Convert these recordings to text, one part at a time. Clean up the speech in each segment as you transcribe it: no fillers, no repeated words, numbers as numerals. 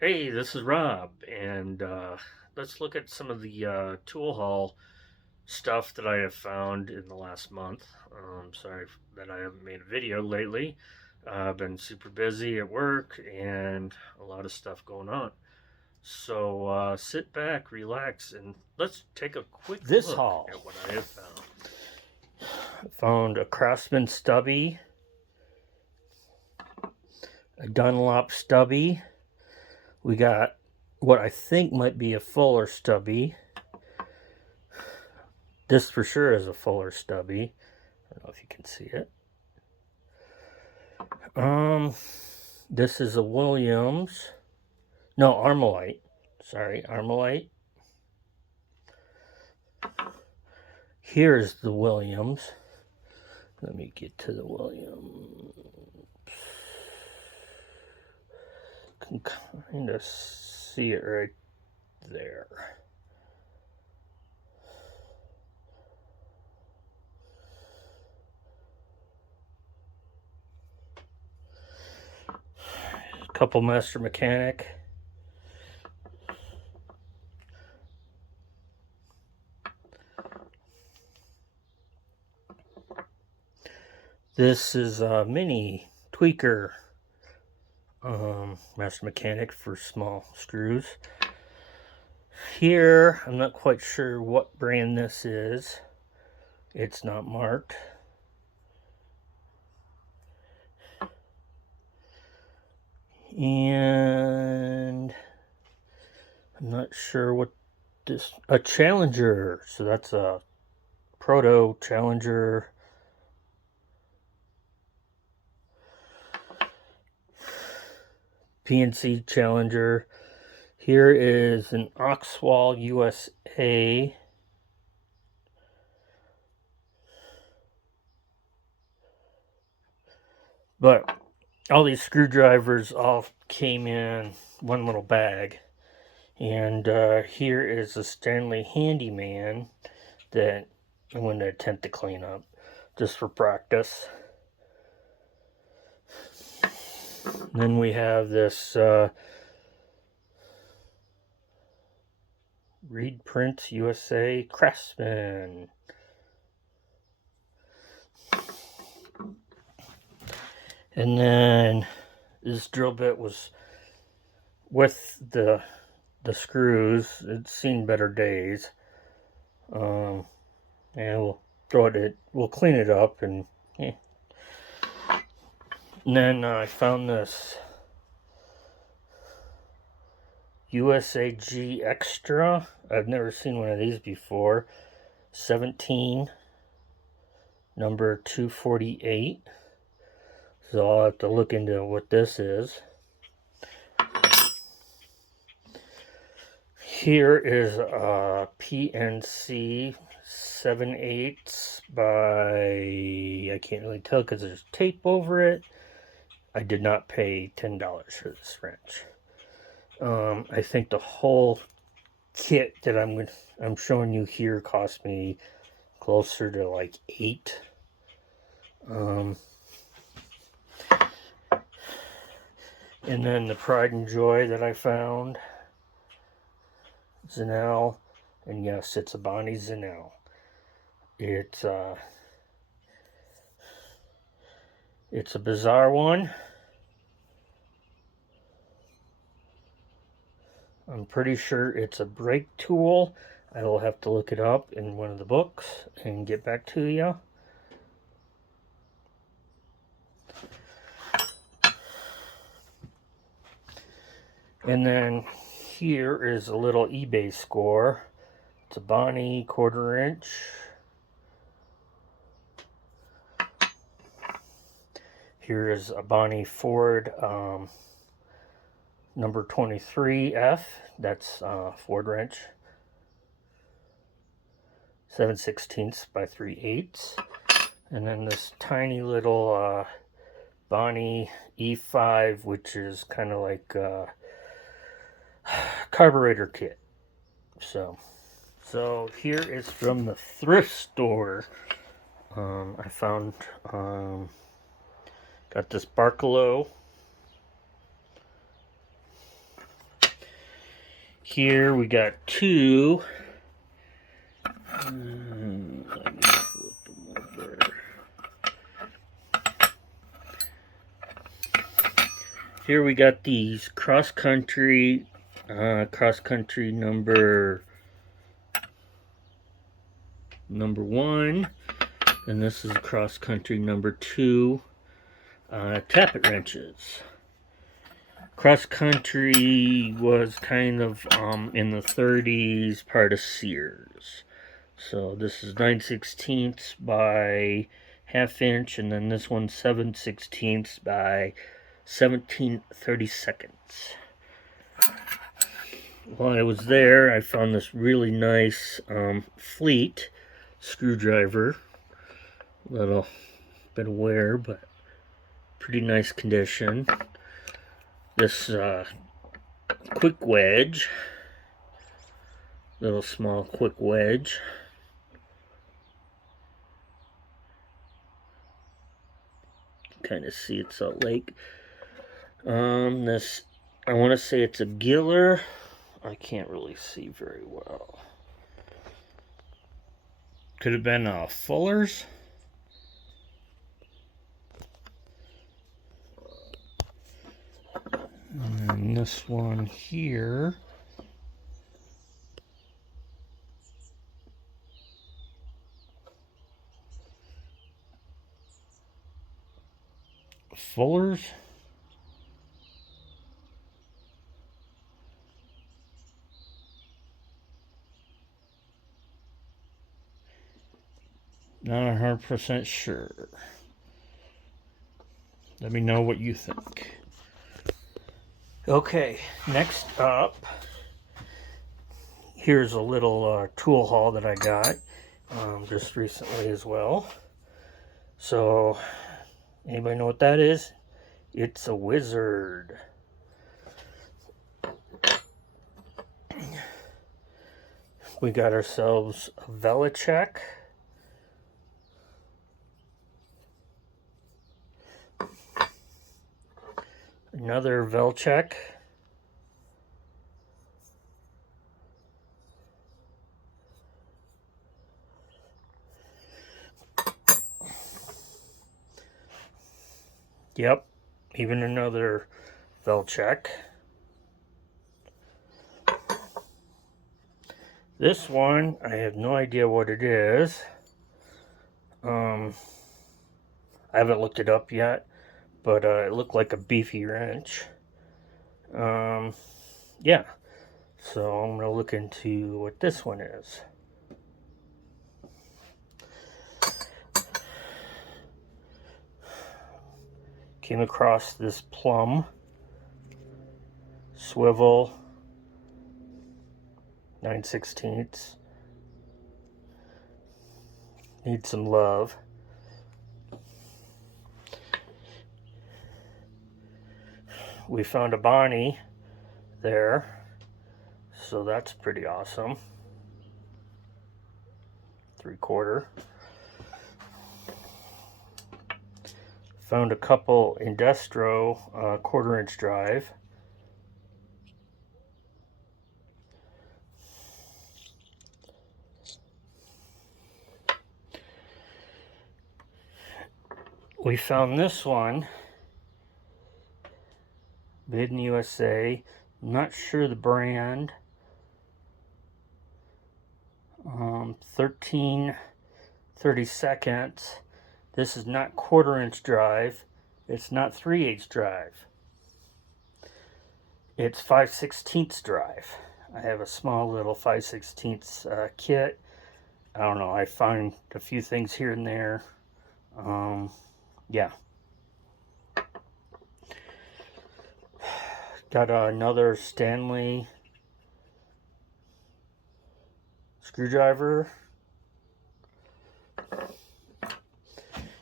Hey, this is Rob, and let's look at some of the tool haul stuff that I have found in the last month. Sorry that I haven't made a video lately. I've been super busy at work and a lot of stuff going on. So sit back, relax, and let's take a quick This look haul. at what I have found. I found a Craftsman stubby, a Dunlop stubby. We got what I think might be a Fuller stubby. This for sure is a Fuller stubby. I don't know if you can see it. This is a Williams. No, Armalite. Sorry, Armalite. Here's the Williams. Let me get to the Williams. Can kind of see it right there. Couple Master Mechanic. This is a mini tweaker Master Mechanic for small screws. Here, I'm not quite sure what brand this is. It's not marked. And I'm not sure what this, a Challenger. So that's a Proto Challenger. PNC Challenger. Here is an Oxwall USA. But all these screwdrivers all came in one little bag. And here is a Stanley Handyman that I'm going to attempt to clean up just for practice. And then we have this Reed Prints USA Craftsman. And then this drill bit was with the screws. It's seen better days. And we'll throw it. We'll clean it up, and yeah. And then I found this USAG Extra. I've never seen one of these before. 17, number 248. So I'll have to look into what this is. Here is a PNC 7/8 by, I can't really tell because there's tape over it. I did not pay $10 for this wrench. I think the whole kit that I'm showing you here cost me closer to like $8. And then the Pride and Joy that I found, Zenel, and yes, it's a Bonney Zenel. It's a bizarre one. I'm pretty sure it's a brake tool. I will have to look it up in one of the books and get back to you. And then here is a little eBay score. It's a Bonney 1/4 inch. Here is a Bonney Ford number 23F. That's Ford wrench. 7/16 by 3/8. And then this tiny little Bonney E5, which is kind of like carburetor kit. So here is from the thrift store. I found got this Barcelo here we got two. Let me flip them over. Here we got these cross country number 1, and this is cross country number 2 tappet wrenches. Cross country was kind of in the 30s, part of Sears. So this is 9/16 by 1/2 inch, and then this one's 7/16 by 17/32. While I was there, I found this really nice Fleet screwdriver. A little bit of wear, but pretty nice condition. This quick wedge, little small quick wedge. Kind of see it's Salt Lake. This, I want to say it's a Giller. I can't really see very well. Could have been a Fuller's. And this one here, Fuller's. Not 100% sure. Let me know what you think. Okay, next up, here's a little tool haul that I got just recently as well. So, anybody know what that is? It's a Wizard. We got ourselves a Velocek. Another Velocek. Yep, even another Velocek. This one, I have no idea what it is. I haven't looked it up yet, but it looked like a beefy wrench. Yeah, so I'm going to look into what this one is. Came across this plum swivel 9/16. Needs some love. We found a Bonney there, so that's pretty awesome. 3/4. Found a couple Industro 1/4 inch drive. We found this one, made in USA. I'm not sure the brand. 13/32. This is not 1/4 inch drive. It's not 3/8 drive. It's 5/16 drive. I have a small little 5/16 kit. I don't know. I find a few things here and there. Yeah. Got another Stanley screwdriver.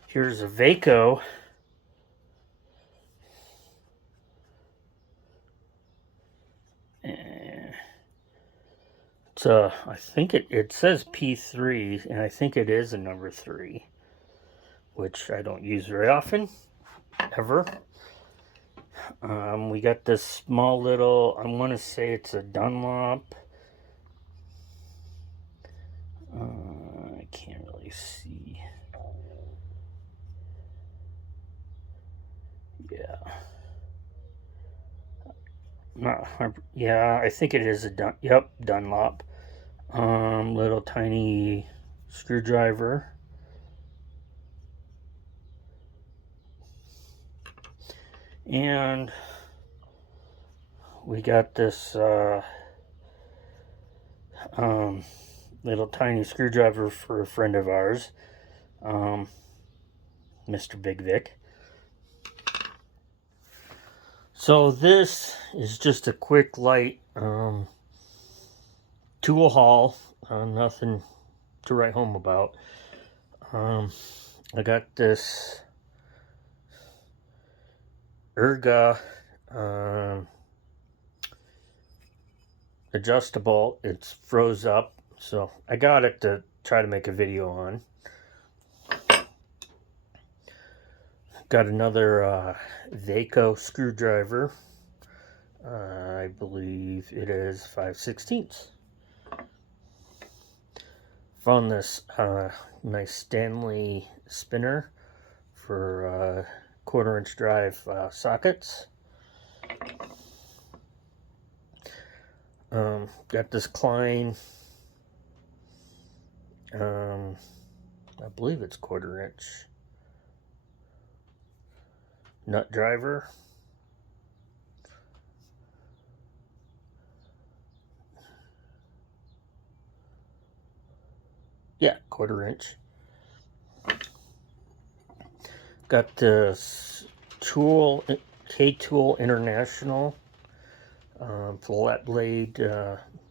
Here's a Vaco. It's I think it says P3, and I think it is a number 3, which I don't use very often, ever. We got this small little, I want to say it's a Dunlop. I can't really see. Yeah. Not, yeah, I think it is a Dunlop. Little tiny screwdriver. And we got this little tiny screwdriver for a friend of ours, Mr. Big Vic. So this is just a quick light tool haul. Nothing to write home about. I got this Erga adjustable. It's froze up, so I got it to try to make a video on. Got another Vaco screwdriver. I believe it is 5/16. Found this nice Stanley spinner for 1/4-inch drive sockets. Got this Klein, I believe it's 1/4-inch nut driver. Yeah, 1/4-inch. Got this Tool, K-Tool International. Flat blade.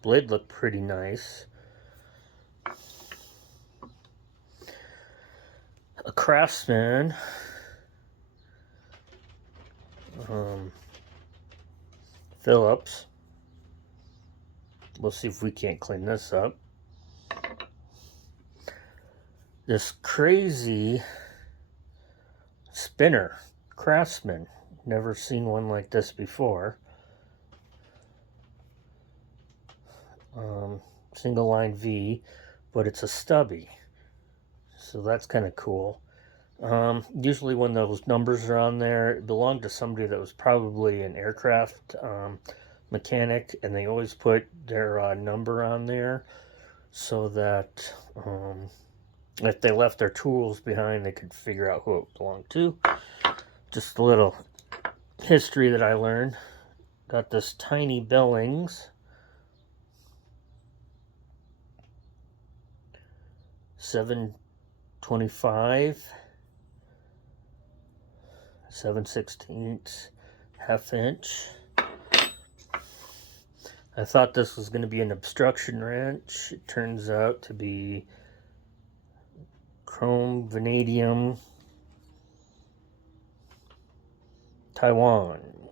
Blade looked pretty nice. A Craftsman. Phillips. We'll see if we can't clean this up. This crazy spinner, Craftsman. Never seen one like this before. Single line V, but it's a stubby. So that's kind of cool. Usually when those numbers are on there, it belonged to somebody that was probably an aircraft mechanic, and they always put their number on there so that if they left their tools behind, they could figure out who it belonged to. Just a little history that I learned. Got this tiny Billings. 7/25, 7/16, 1/2 inch. I thought this was going to be an obstruction wrench. It turns out to be chrome vanadium Taiwan.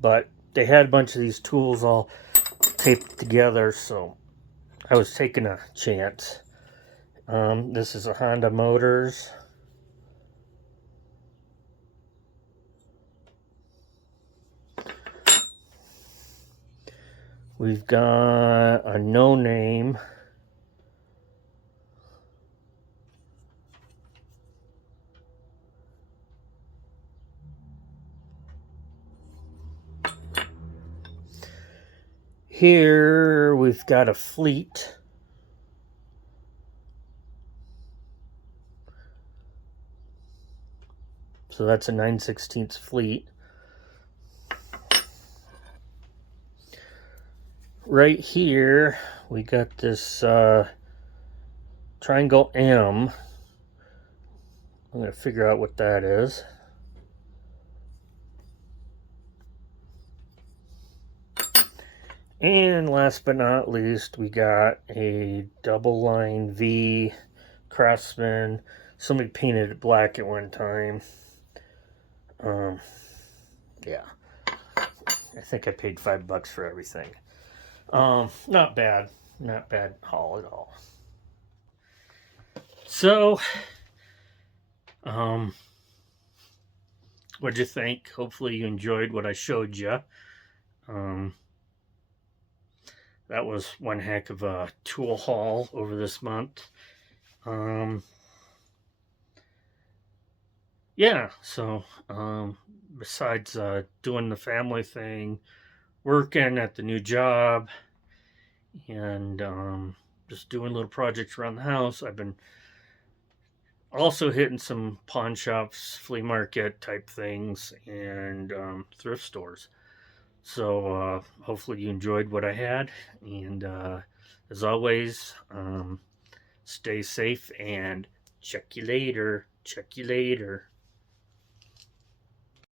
But they had a bunch of these tools all taped together, so I was taking a chance. This is a Honda Motors. We've got a No Name. Here we've got a Fleet. So that's a 9/16 Fleet. Right here we got this Triangle M. I'm going to figure out what that is. And last but not least, we got a double line V Craftsman. Somebody painted it black at one time. Yeah. I think I paid $5 for everything. Not bad. Not bad haul at all. So, What'd you think? Hopefully you enjoyed what I showed you. That was one heck of a tool haul over this month. Yeah, so besides doing the family thing, working at the new job, and just doing little projects around the house, I've been also hitting some pawn shops, flea market type things, and thrift stores. So hopefully you enjoyed what I had, and as always, stay safe and check you later. Check you later.